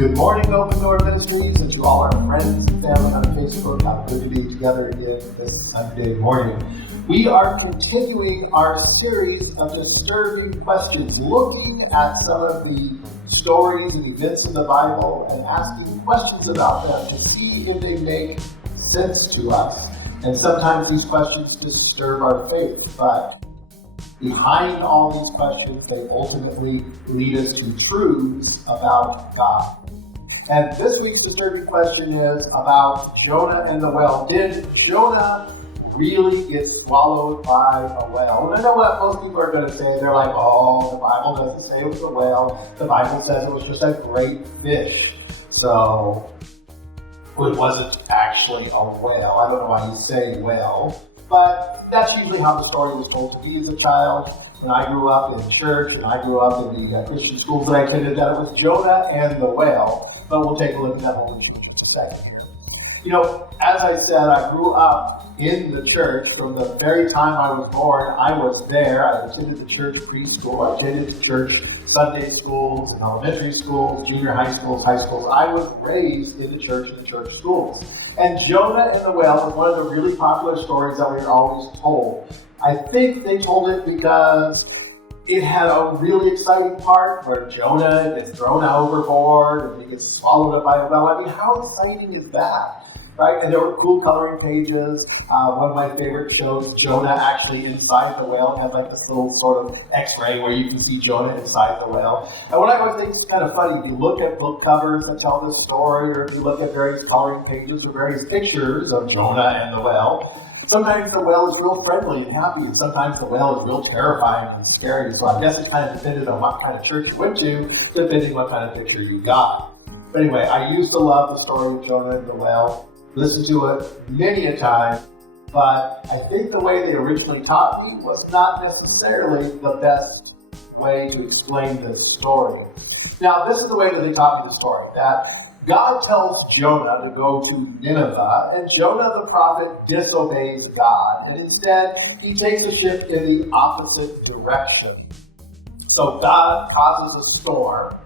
Good morning, Open Door Ministries, and to all our friends and family on Facebook. How good to be together again this Sunday morning. We are continuing our series of disturbing questions, looking at some of the stories and events of the Bible and asking questions about them to see if they make sense to us. And sometimes these questions disturb our faith, but behind all these questions, they ultimately lead us to truths about God. And this week's disturbing question is about Jonah and the whale. Did Jonah really get swallowed by a whale? And I know what most people are going to say. They're like, oh, the Bible doesn't say it was a whale. The Bible says it was just a great fish. So it wasn't actually a whale. I don't know why you say whale. But that's usually how the story was told to me as a child. When I grew up in church and I grew up in the Christian schools that I attended, that it was Jonah and the whale. But we'll take a look at that whole issue in just a second here. You know, as I said, I grew up in the church from the very time I was born. I was there. I attended the church preschool. I attended the church Sunday schools and elementary schools, junior high schools, high schools. I was raised in the church and the church schools. And Jonah and the whale was one of the really popular stories that we are always told. I think they told it because it had a really exciting part where Jonah gets thrown overboard and he gets swallowed up by a whale. I mean, how exciting is that? Right? And there were cool coloring pages. One of my favorite shows, Jonah actually inside the whale, and has like this little sort of X-ray where you can see Jonah inside the whale. And what I always think is kind of funny, if you look at book covers that tell this story, or if you look at various coloring pages or various pictures of Jonah and the whale, sometimes the whale is real friendly and happy, and sometimes the whale is real terrifying and scary. So I guess it kind of depended on what kind of church you went to, depending what kind of picture you got. But anyway, I used to love the story of Jonah and the whale. Listened to it many a time, but I think the way they originally taught me was not necessarily the best way to explain this story. Now, this is the way that they taught me the story, that God tells Jonah to go to Nineveh, and Jonah the prophet disobeys God, and instead he takes a ship in the opposite direction. So God causes a storm,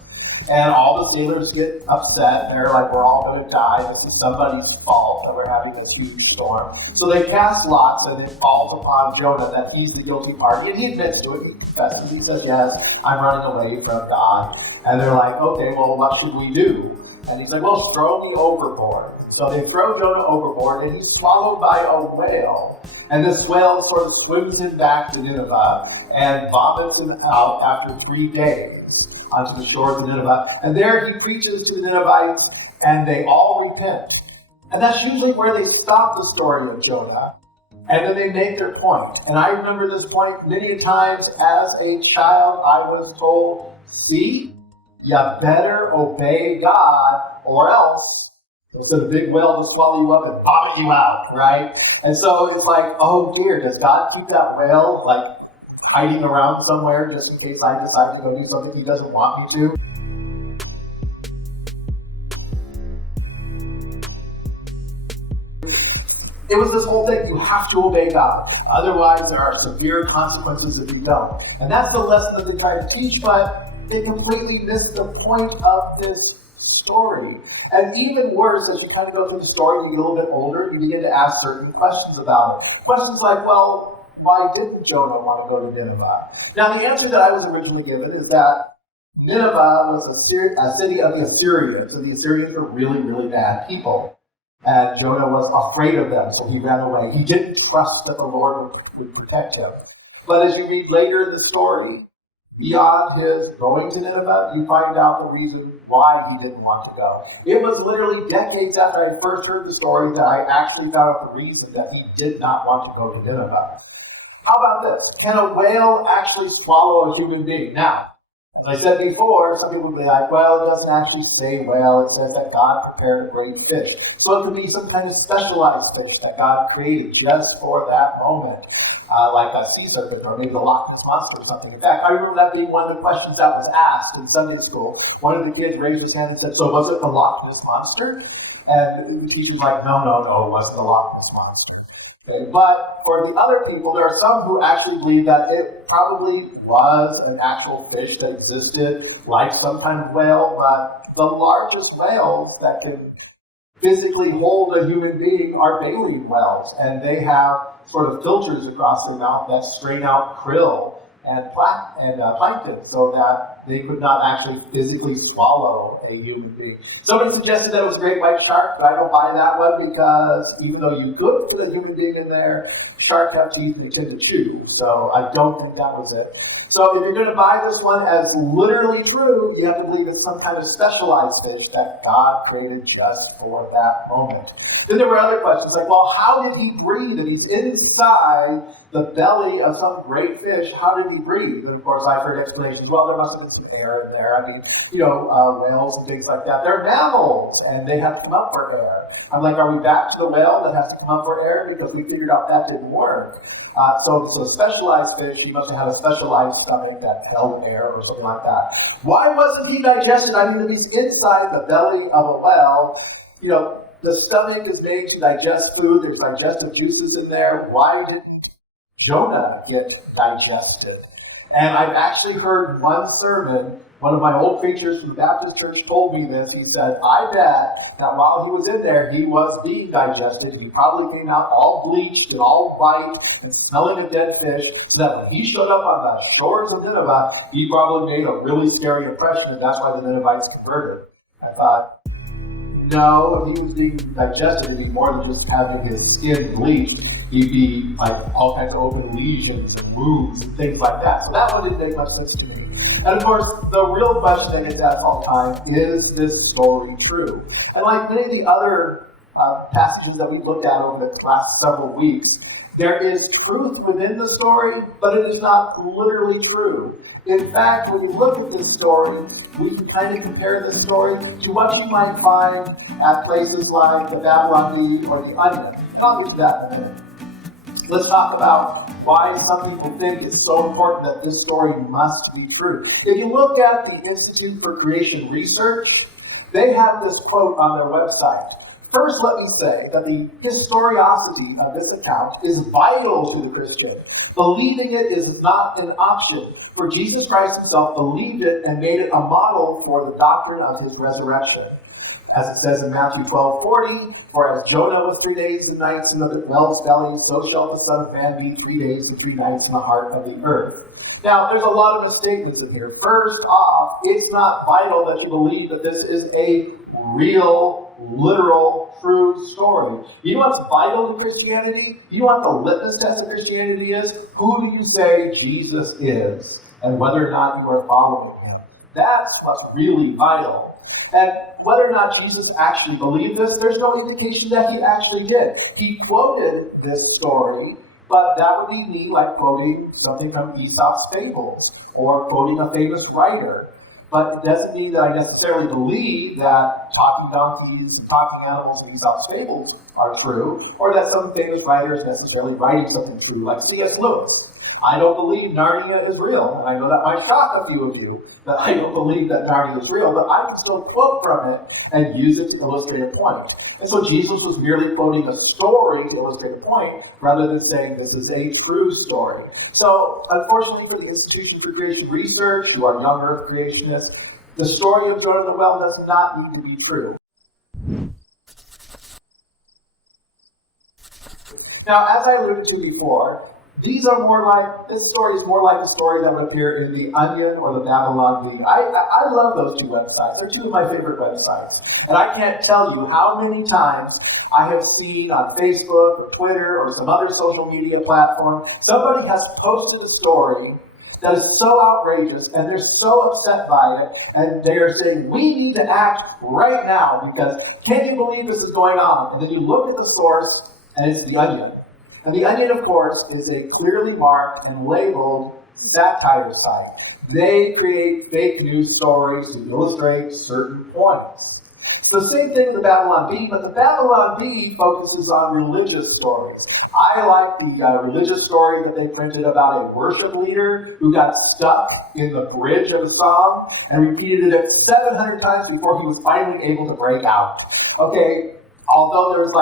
and all the sailors get upset. They're like, we're all going to die. This is somebody's fault that we're having this huge storm. So they cast lots, and it falls upon Jonah that he's the guilty party. And he admits to it. He confesses. He says, yes, I'm running away from God. And they're like, okay, well, what should we do? And he's like, well, throw me overboard. And so they throw Jonah overboard, and he's swallowed by a whale. And this whale sort of swims him back to Nineveh and vomits him out after 3 days onto the shores of Nineveh. And there he preaches to the Ninevites, and they all repent. And that's usually where they stop the story of Jonah, and then they make their point. And I remember this point many a times as a child. I was told, see, you better obey God, or else he'll send a big whale to swallow you up and vomit you out, right? And so it's like, oh dear, does God keep that whale like hiding around somewhere just in case I decide to go do something he doesn't want me to? It was this whole thing, you have to obey God. Otherwise, there are severe consequences if you don't. And that's the lesson that they tried to teach, but they completely missed the point of this story. And even worse, as you kind of go through the story and you get a little bit older, you begin to ask certain questions about it. Questions like, well, why didn't Jonah want to go to Nineveh? Now, the answer that I was originally given is that Nineveh was a city of the Assyrians, and the Assyrians were really, really bad people. And Jonah was afraid of them, so he ran away. He didn't trust that the Lord would protect him. But as you read later in the story, beyond his going to Nineveh, you find out the reason why he didn't want to go. It was literally decades after I first heard the story that I actually found out the reason that he did not want to go to Nineveh. How about this? Can a whale actually swallow a human being? Now, as I said before, some people would be like, well, it doesn't actually say whale. It says that God prepared a great fish. So it could be some kind of specialized fish that God created just for that moment, like a sea serpent or maybe the Loch Ness Monster or something. In fact, I remember that being one of the questions that was asked in Sunday school. One of the kids raised his hand and said, so was it the Loch Ness Monster? And the teacher's like, no, it wasn't the Loch Ness Monster. Okay, but for the other people, there are some who actually believe that it probably was an actual fish that existed existed like some kind of whale, but the largest whales that can physically hold a human being are baleen whales, and they have sort of filters across their mouth that strain out krill and plankton so that they could not actually physically swallow a human being. Somebody suggested that it was a great white shark, but I don't buy that one because even though you could fit a human being in there, sharks have teeth and they tend to chew, so I don't think that was it. So if you're going to buy this one as literally true, you have to believe it's some kind of specialized fish that God created just for that moment. Then there were other questions like, well, how did he breathe? If he's inside the belly of some great fish, how did he breathe? And of course, I've heard explanations, well, there must have been some air in there. I mean, whales and things like that, they're mammals and they have to come up for air. I'm like, are we back to the whale that has to come up for air? Because we figured out that didn't work. So specialized fish, he must have had a specialized stomach that held air or something like that. Why wasn't he digested? I mean, if he's inside the belly of a whale, the stomach is made to digest food. There's digestive juices in there. Why didn't Jonah get digested? And I've actually heard one sermon, one of my old preachers from the Baptist church told me this. He said, I bet that while he was in there, he was being digested, and he probably came out all bleached and all white and smelling of dead fish, so that when he showed up on the shores of Nineveh, he probably made a really scary impression, and that's why the Ninevites converted. I thought, no, if he was being digested, it'd be more than just having his skin bleached. He'd be like all kinds of open lesions and wounds and things like that. So that one didn't make much sense to me. And of course, the real question that gets asked all the time, is this story true? And like many of the other passages that we've looked at over the last several weeks, there is truth within the story, but it is not literally true. In fact, when you look at this story, we can kind of compare this story to what you might find at places like the Babylon Bee or the Onion, and I'll get to that in a minute. Let's talk about why some people think it's so important that this story must be true. If you look at the Institute for Creation Research, they have this quote on their website. First, let me say that the historicity of this account is vital to the Christian. Believing it is not an option, for Jesus Christ himself believed it and made it a model for the doctrine of his resurrection. As it says in Matthew 12:40, for as Jonah was 3 days and nights in the whale's belly, so shall the Son of Man be 3 days and 3 nights in the heart of the earth. Now, there's a lot of misstatements in here. First off, it's not vital that you believe that this is a real, literal, true story. You know what's vital to Christianity? You know what the litmus test of Christianity is? Who do you say Jesus is, and whether or not you are following him? That's what's really vital. And whether or not Jesus actually believed this, there's no indication that he actually did. He quoted this story, but that would be me like quoting something from Aesop's fables or quoting a famous writer. But it doesn't mean that I necessarily believe that talking donkeys and talking animals in Aesop's fables are true, or that some famous writer is necessarily writing something true, like C.S. Lewis. I don't believe Narnia is real, and I know that might shock a few of you, but I don't believe that Narnia is real, but I can still quote from it and use it to illustrate a point. And so Jesus was merely quoting a story to illustrate a point, rather than saying this is a true story. So, unfortunately for the Institution for Creation Research, who are young Earth creationists, the story of Jonah the whale does not need to be true. Now, as I alluded to before, this story is more like a story that would appear in the Onion or the Babylon Bee. I love those two websites. They're two of my favorite websites. And I can't tell you how many times I have seen on Facebook or Twitter or some other social media platform, somebody has posted a story that is so outrageous, and they're so upset by it, and they're saying, we need to act right now, because can you believe this is going on? And then you look at the source, and it's The Onion. And The Onion, of course, is a clearly marked and labeled satire site. They create fake news stories to illustrate certain points. It's the same thing with the Babylon Bee, but the Babylon Bee focuses on religious stories. I like the religious story that they printed about a worship leader who got stuck in the bridge of a song and repeated it 700 times before he was finally able to break out. Okay, although there's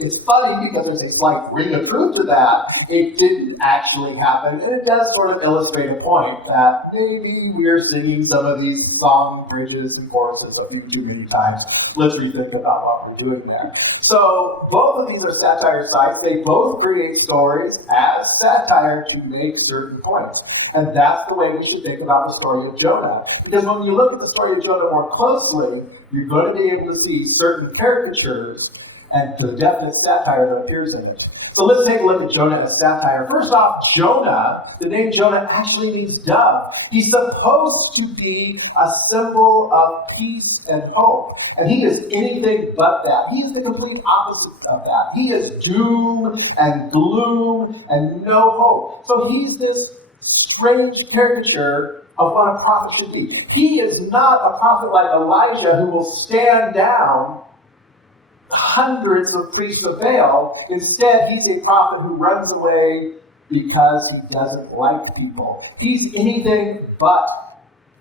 It's funny because there's a slight ring of truth to that. It didn't actually happen, and it does sort of illustrate a point that maybe we're singing some of these song bridges and choruses a few too many times. Let's rethink about what we're doing there. So both of these are satire sites. They both create stories as satire to make certain points. And that's the way we should think about the story of Jonah. Because when you look at the story of Jonah more closely, you're going to be able to see certain caricatures and the definite satire that appears in it. So let's take a look at Jonah as satire. First off, Jonah, the name Jonah actually means dove. He's supposed to be a symbol of peace and hope. And he is anything but that. He is the complete opposite of that. He is doom and gloom and no hope. So he's this strange caricature of what a prophet should be. He is not a prophet like Elijah who will stand down hundreds of priests of Baal. Instead, he's a prophet who runs away because he doesn't like people. He's anything but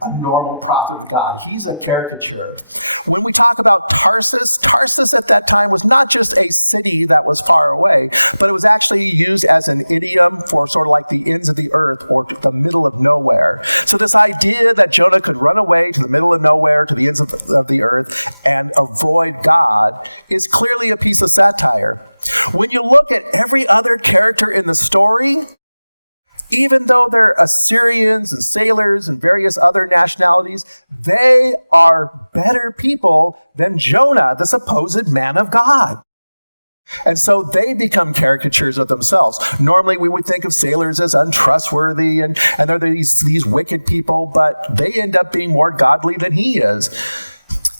a normal prophet of God. He's a caricature. When we talk about Tarsus at that time was not just a city that was far away, but it was actually used as an idiom for sort of like the ends of the earth or the middle of nowhere. So this idea that Jonah could run away to the middle of nowhere, to the ends of the earth, and avoid God is clearly a piece of satire. When you look at every other character in the story, even though they're Assyrians and sailors and various other nationalities, they are better people than Jonah, the supposed man of God. And so they become caricatures of themselves. Normally we would think of sailors as untrustworthy and they're these wicked people, but they end up being more godly than he is.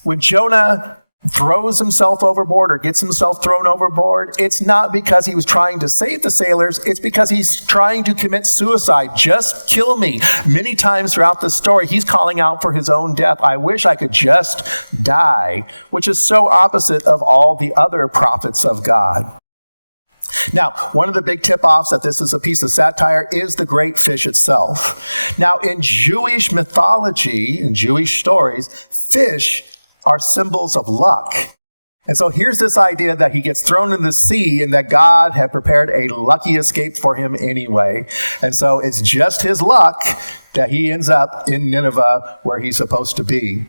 When Jonah throws himself overboard or gets himself thrown overboard, it's not because he was trying to save the sailors, it's because he's trying to commit suicide. Just kill me. Many times throughout the story, he's calling out for his own death. I wish I could just die, which is so opposite of all the other prophets of God. Now, one of the big tip-offs that this is a piece of satire is the great fish itself. Now, in Jewish mythology, in Jewish stories, fish are symbols of luck. And so here's this idea that he gets thrown in the sea and that God had prepared a lucky escape for him anyway. And so it's just his luck that he ends up in Nineveh where he's supposed to be.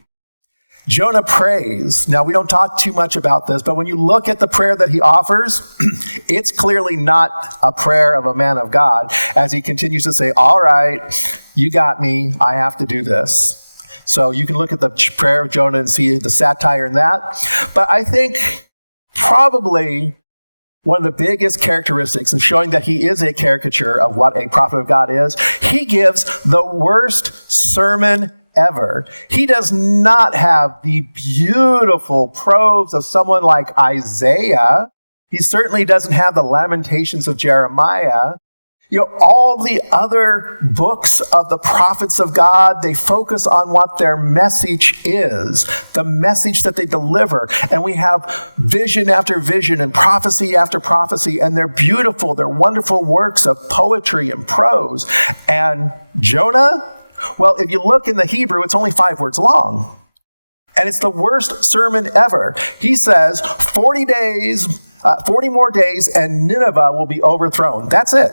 Jonah prays. Now, we don't talk too much about this, but when you look at the prayer that he offers, it's clearly not a prayer of a man of God, as he continues to say, all right, you got me, I have to do this. So you can look at the prayer of Jonah and see the satire in that. But I think probably one of the biggest characteristics of showing that he is a caricature of what a prophet of God is, he gives the worst sermon ever. He does not have the beautiful prose of someone like Isaiah. He certainly doesn't have the lamentations of Jeremiah. You know, all the other books of the prophets of God, they focus on what their message is, the message that they deliver. And we have vision after vision and prophecy after prophecy, and they're beautiful, they're wonderful works of poetry and prose. And Jonah, well, if you look in the Hebrew, it's only 5 words long. And it's the worst sermon ever. He says, 40 more days, and Nineveh will be overthrown. That's it.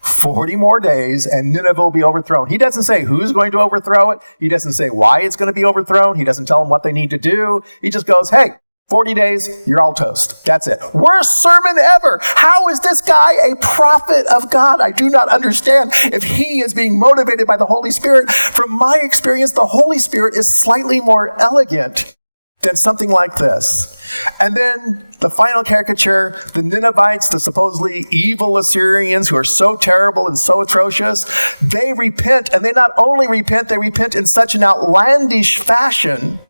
40 more days and Nineveh will be overthrown. He doesn't say who's going to overthrow it. He doesn't say why it's going to be overthrown. He doesn't tell them what they need to do. He just goes, hey, 40 days, you're all toast. That's it. Worst sermon ever. How is this guy a prophet of God? I do not understand if he is being motivated by the Holy Spirit. From my experience, the Holy Spirit is slightly more elegant than something like this. And then the final caricature, the Ninevites, the supposedly evil Assyrians who are so terrible and so atrocious, they repent, and they not only repent, they repent in such an outlandish fashion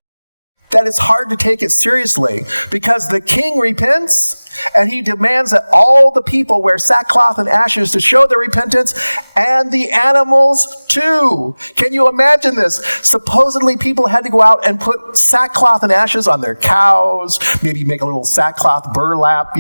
that it's hard to take it seriously, because the king repents and he demands that all the people wear sackcloth and ashes to show their repentance, and the animals too. Can you imagine this? Supposedly people had to go out and put sackcloth and ashes on their cows, maybe make a little sackcloth burlap,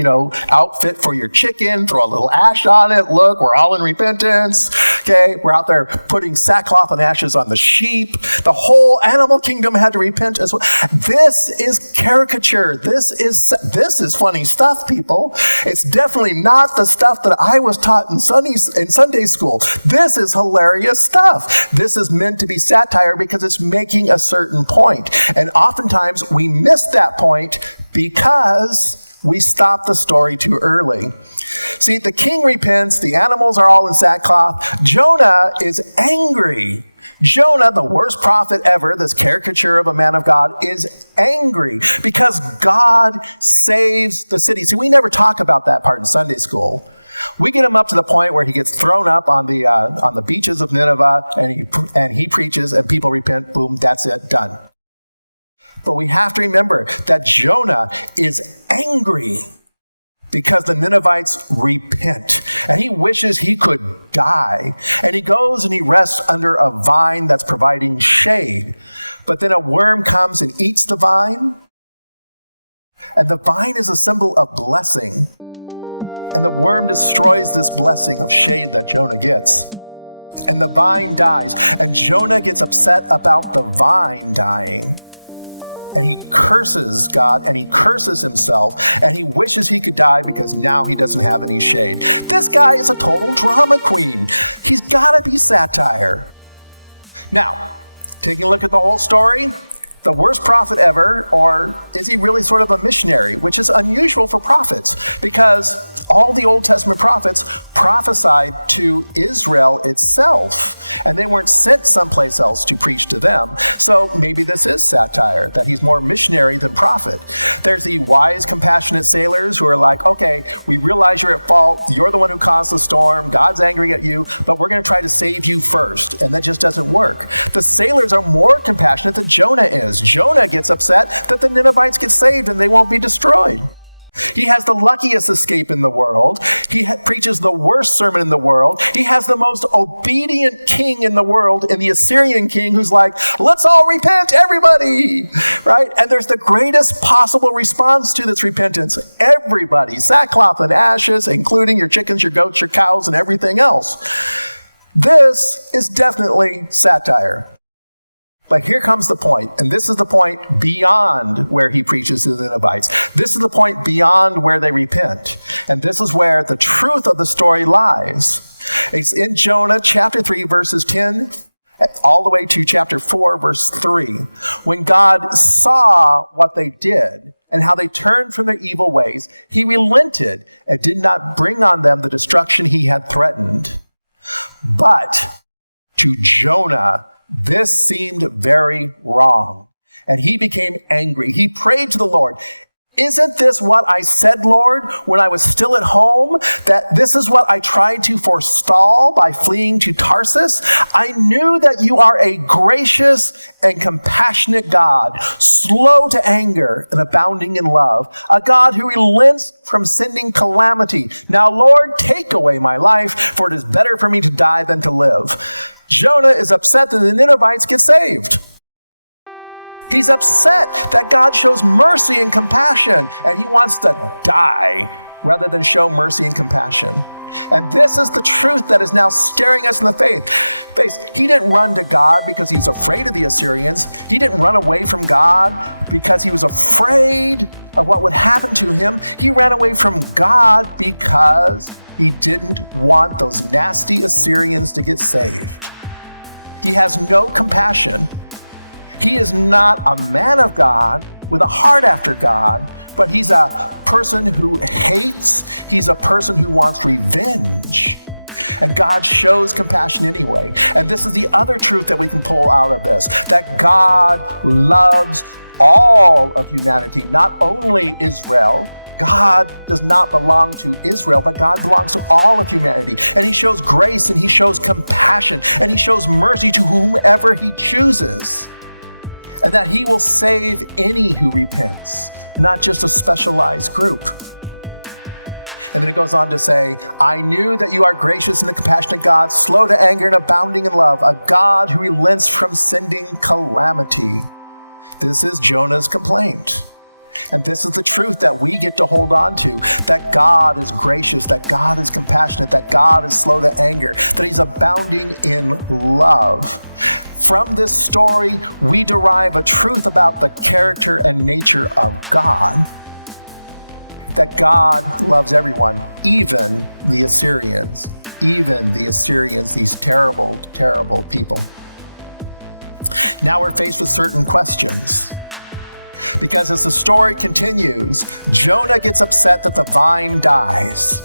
outfit for your chicken, throw a little ash on it. Look, we're all in repentance. Okay, we're out there putting sackcloth and ashes on the sheep. The whole animal kingdom had to repent as well. This is caricature. This is funny stuff, people. It's definitely not the stuff that I was taught in Sunday school. This is hilarious stuff. This is meant to be satire because it's making a certain point. And oftentimes we miss that point because we stop the story too early. See, the king repents, the animals are all in sackcloth. Jonah is angry. Jonah, the worst prophet ever, this caricature of a man of God, is angry because God saves the city. See, we never talk about that part in Sunday school. We get him up to the point where he gets thrown up on the beaches of Nineveh, and he preaches, and people repent. Boom, that's it, done. But we have to remember that Jonah is angry because the Ninevites repent. And he wishes he could die. And he goes and he rests under a vine that's providing shade. But then a worm comes and eats the vine. And the vine is a symbol of blessing. And the worm destroys this blessing of shade that Jonah gets. And the vine dies. And Jonah gets upset about the vine dying. And he curses God, and he curses himself, and he wishes he could die because now he doesn't have any shade. This guy is a total drama queen. He's got to be satire. Now, taking a look at the whole story, the worst prophet ever, or is he really sort of a missionary, which is unusual for prophets because all the Old Testament prophets prophesied to Israel itself, and they weren't sent someplace else to preach to them. So maybe this is satire, that he's more missionary than prophet. There's the wise, compassionate sailors who are like, okay, we realize you're at fault. You're the one who caused the storm. God's angry at you, but we're going to try to save you first. And that just doesn't work. The sailors are more compassionate than Jonah is. Jonah gets upset that the Ninevites get saved and they won't be destroyed. He has the luckiest escape in the world. He preaches the worst sermon in the world. He has the most obedient king in the world, in the Assyrian king, who's like, let's all repent, everybody, right? And there's the greatest possible response to this repentance. Everybody, sackcloth and ashes, including your chickens, your goats, your cows, and everything else. This is definitely satire. But here comes the point, and this is the point beyond where he preaches to the Ninevites. This is the point beyond where they repent. And this is where the truth of the story lies. It's in Jonah chapter 3, verses 10, all the way to chapter 4, verse 3. When God saw what they did and how they turned from their evil ways, he relented and did not bring on them the destruction he had threatened. But to Jonah, this seemed very wrong, and he became angry. He prayed to the Lord, isn't this what I said, Lord, when I was still at home, that this is what I tried to forestall by fleeing to Tarsus? I knew that you are a gracious and compassionate God, slow to anger and abounding in love, a God who relents from sending calamity. Now, Lord, take away my life, for it is better for me to die than to live. Jonah is upset that the Ninevites get saved. He's upset that God shows mercy and compassion, and he wants to die rather than show mercy and compassion. And this is the truth that is now staring us in the face. He didn't run to God because he was afraid of the Assyrians. He didn't run away from God because he was afraid of what would happen to him. He ran away from God because he didn't want those nasty Assyrians to get saved. He has no compassion. He is not a man of God with a heart after God, but he's a person who hates. He's a person who wants revenge. And God shows compassion anyway. And this is the other truth that we can pull out of this, that God loves all of humanity, not only Israel. God does not belong to Israel, but God belongs to all of humanity. And he shows grace, and he shows compassion, and he shows mercy to whomever he chooses. And that he will save any who repents, not just a specialized group. And then it goes on to say, I knew that you are gracious and a compassionate God, slow to anger and abounding in love, a God who relents from sending calamity. This is Jonah's complaint. And this is the truth that we get to hold on to, that God is gracious, that God is compassionate, that God is slow to anger, that he's abounding in love. from this story, we derive a truth about the character and nature of God. That God loves everyone, even the Assyrians. Even the Assyrians, these terrible, terrible people. Now we're faced with certain questions. Because as the story continues, Jonah gets upset that the vine dies.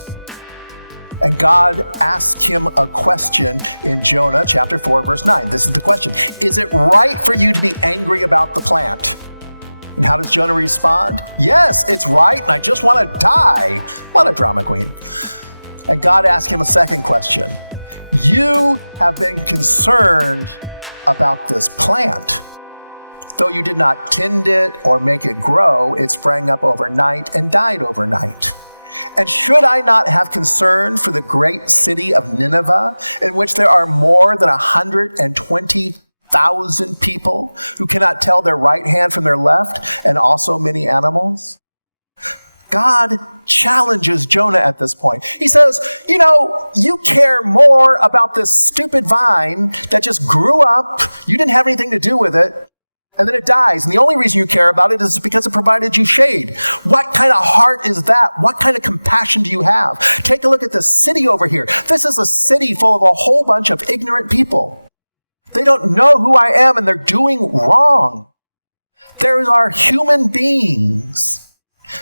And God asks him a question in Jonah chapter 4, verse 9. This is the question. Is it right for you to be angry about the plant? And how does Jonah respond? Yes, it's right, and I just want to die. What a drama queen. And God asks him a second question. You have been concerned about this plant. Though you did not tend it or make it grow, it sprang up overnight and died overnight. And should I not have concern for the great city of Nineveh, in which there are more than 120,000 people who cannot tell their right hand from their left, and also many animals? God challenges Jonah at this point. He says, you care more about this stupid vine that just grew up, you didn't have anything to do with it, and then it dies. And the only reason you care about it is because it provided you shade. What kind of heart is that? What kind of compassion do you have? Take a look at this city over here. This is a city full of a whole bunch of ignorant people. They don't know who I am, and they're doing wrong. There are human beings.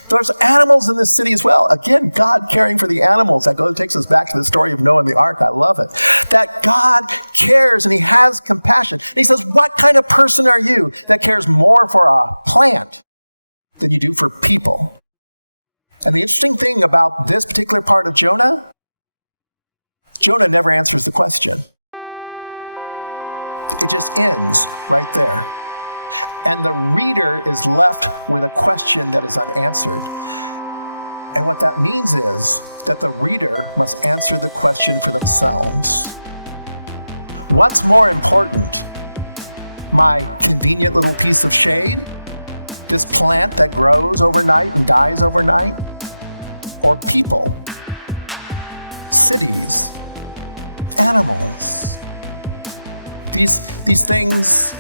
There's animals in this city as well. Again, God caring for the animals. That takes us back to the story of Noah and the ark. I love it. That God cares and he has compassion. And he says, what kind of person are you that cares more for a plant than you do for people? And the interesting thing about this particular part of Jonah, Jonah never answers the question. It just ends right there. And the reader is left with a question that is unanswered. And what that means is that the reader must answer the question for themselves. What's more important? My convenient little piece of shade? This plant that grows overnight and dies overnight? Or people? Cities? Animals? These things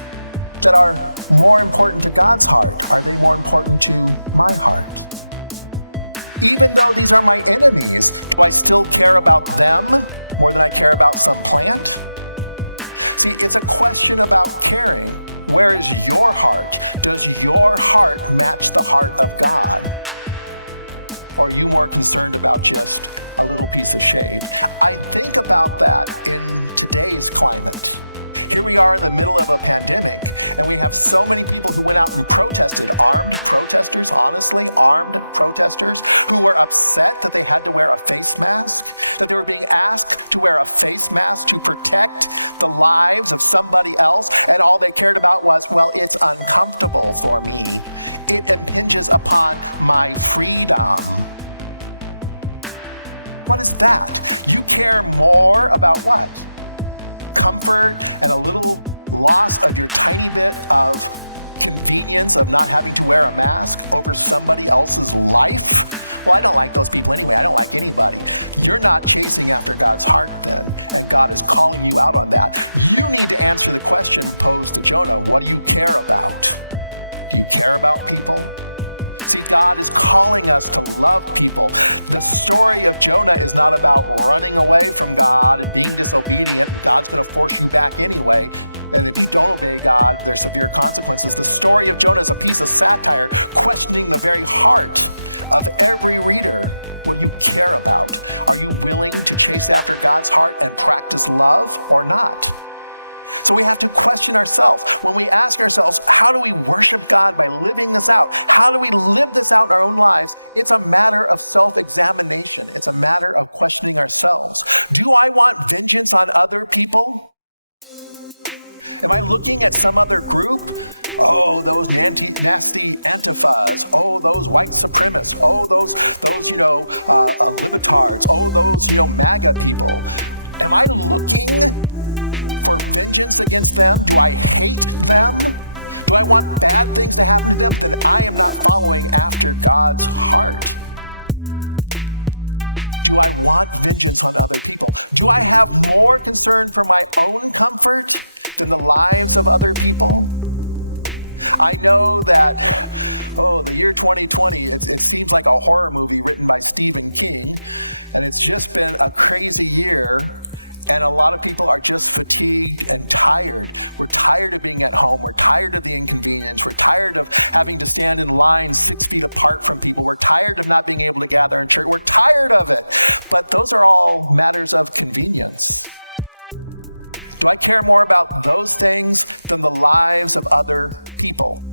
that are more important to God's heart, are they more important to my heart? Even though these are my enemies, do I still care about them more than I care about some plant? See, it's a question about caring. Where is your heart? Does your heart match the heart of God? Or are you more concerned about just a little piece of shade? I think about that in today's climate. Here we are in the middle of a pandemic, and we have so many people who went out and protested, armed protesters, honestly, armed protesters, who were upset that they had to wear a face mask, that they were being asked to wear a face mask to protect the lives of somebody else, and all they cared about was, well, it's uncomfortable for me. It impinges upon my freedom. What is that? You care more about what? Comfort and a little loss of your tiny bit of convenience of not having to wear a mask over somebody else's life? Well, I don't like those people anyway. I don't like anybody. You're not chasing after God's heart then, and God is calling you out on that. You need to answer the question posed to Jonah. What do you care about? Do you care about people? See, God is calling us to love people. The story of Jonah is not about running away from God and being disobedient. God's going to force you back anyway. And if you don't obey God, there's severe consequences. The story of Jonah is a piece of satire questioning the very heart of every reader. What do you care about? Are you willing to chase after God's heart and practice love or not? So we have to question ourselves. When we ask ourselves, how do we worship God by living this out? How do we live this out in our own lives? It's a matter of self-examination. It's a matter of questioning ourselves. Do I want vengeance on other people? Am I looking at some other group? Oh, those nasty Antifas. Oh, those white supremacists. Oh, those libertards. Oh, those, MAGA people. Am I looking for vengeance against them? Do I hate them? Do I want bad things to happen to them? Then I am not following after God's heart. Do I want vengeance on other people? Do I have more concern for my own comfort than the lives of other people? I know that, the year 2020, it seems like a horror movie written by Stephen King, and it's just been a crazy year, and a lot of people are just fatigued and tired. We're tired of being at home. We're tired of the inconvenience. We're tired of having to stand in line 6 feet apart from people. We're tired of not being able to gather in church. We're tired of it. But those are all matters of convenience. Do I care more about those things than the lives of other people?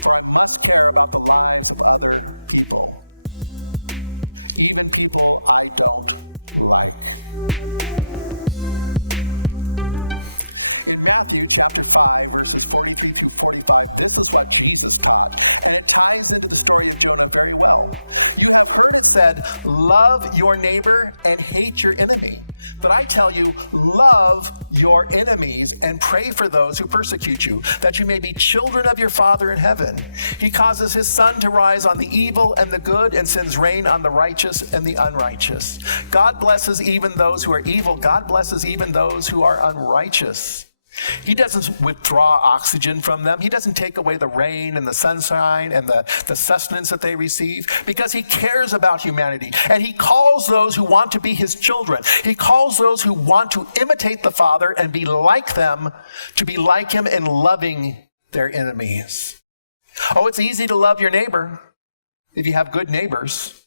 For I must care about the lives of other people, even people I don't like. In Matthew chapter 5, verses 43 through 45, this is what Jesus taught, and it ties into the story of Jonah very well. You have heard it said, love your neighbor and hate your enemy. But I tell you, love your enemies and pray for those who persecute you, that you may be children of your Father in heaven. He causes his sun to rise on the evil and the good and sends rain on the righteous and the unrighteous. God blesses even those who are evil. God blesses even those who are unrighteous. He doesn't withdraw oxygen from them. He doesn't take away the rain and the sunshine and the sustenance that they receive, because he cares about humanity. And he calls those who want to be his children. He calls those who want to imitate the Father and be like them to be like him in loving their enemies. Oh, it's easy to love your neighbor if you have good neighbors.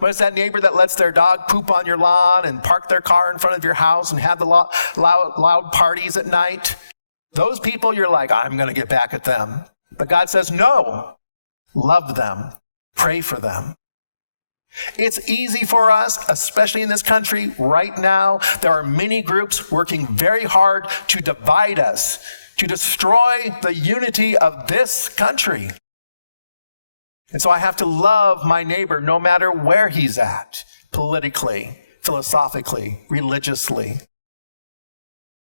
But it's that neighbor that lets their dog poop on your lawn and park their car in front of your house and have the loud parties at night. Those people, you're like, I'm going to get back at them. But God says, no, love them, pray for them. It's easy for us, especially in this country right now. There are many groups working very hard to divide us, to destroy the unity of this country. And so I have to love my neighbor no matter where he's at, politically, philosophically, religiously.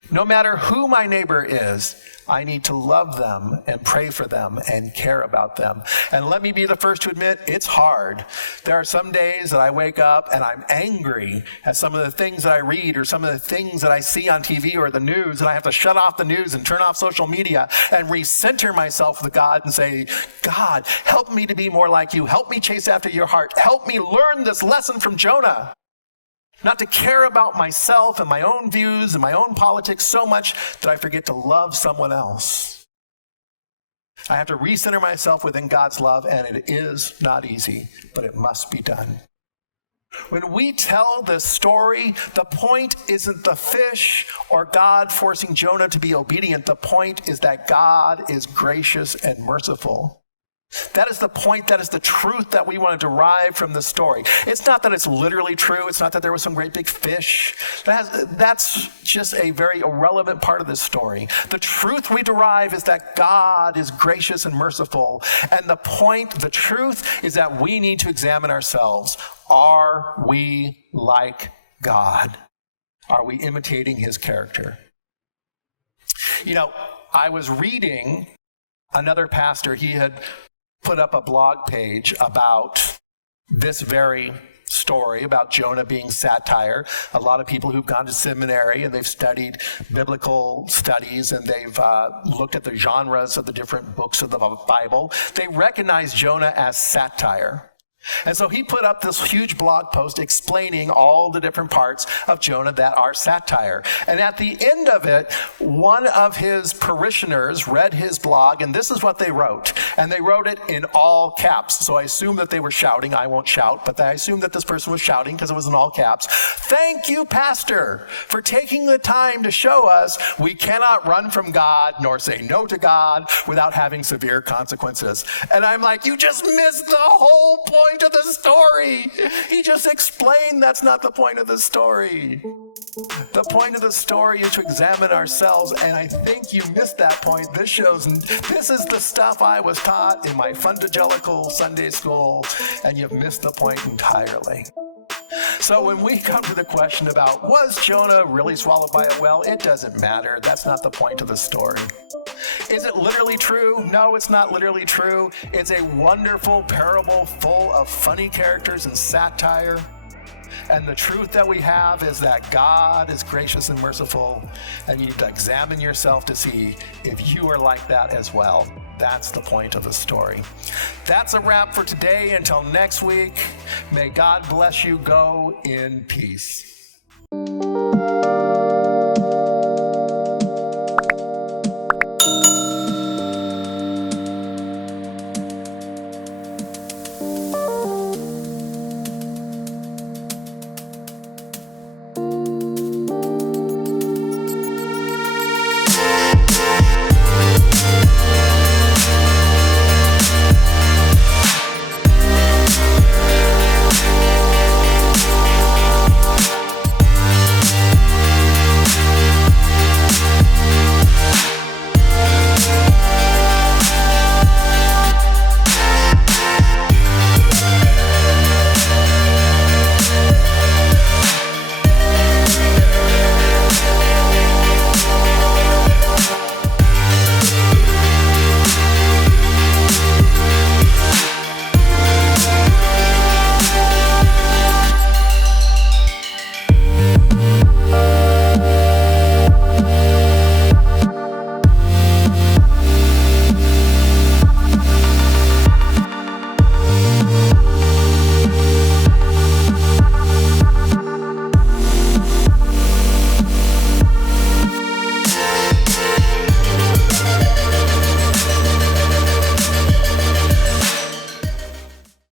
No matter who my neighbor is, I need to love them and pray for them and care about them. And let me be the first to admit, it's hard. There are some days that I wake up and I'm angry at some of the things that I read or some of the things that I see on TV or the news, and I have to shut off the news and turn off social media and recenter myself with God and say, God, help me to be more like you. Help me chase after your heart. Help me learn this lesson from Jonah. Not to care about myself and my own views and my own politics so much that I forget to love someone else. I have to recenter myself within God's love, and it is not easy, but it must be done. When we tell this story, the point isn't the fish or God forcing Jonah to be obedient. The point is that God is gracious and merciful. That is the point. That is the truth that we want to derive from the story. It's not that it's literally true. It's not that there was some great big fish. That's just a very irrelevant part of this story. The truth we derive is that God is gracious and merciful. And the truth is that we need to examine ourselves. Are we like God? Are we imitating his character? I was reading another pastor. He had put up a blog page about this very story, about Jonah being satire. A lot of people who've gone to seminary and they've studied biblical studies and they've looked at the genres of the different books of the Bible, they recognize Jonah as satire. And so he put up this huge blog post explaining all the different parts of Jonah that are satire. And at the end of it, one of his parishioners read his blog, and this is what they wrote. And they wrote it in all caps. So I assume that they were shouting. I won't shout, but I assume that this person was shouting because it was in all caps. Thank you, Pastor, for taking the time to show us we cannot run from God nor say no to God without having severe consequences. And I'm like, you just missed the whole point of the story. He just explained that's not the point of the story. The point of the story is to examine ourselves, and I think you missed that point. This is the stuff I was taught in my fundagelical Sunday school, and you've missed the point entirely. So when we come to the question about, was Jonah really swallowed by a whale? It doesn't matter. That's not the point of the story. Is it literally true? No, it's not literally true. It's a wonderful parable full of funny characters and satire. And the truth that we have is that God is gracious and merciful, and you need to examine yourself to see if you are like that as well. That's the point of the story. That's a wrap for today. Until next week, may God bless you. Go in peace.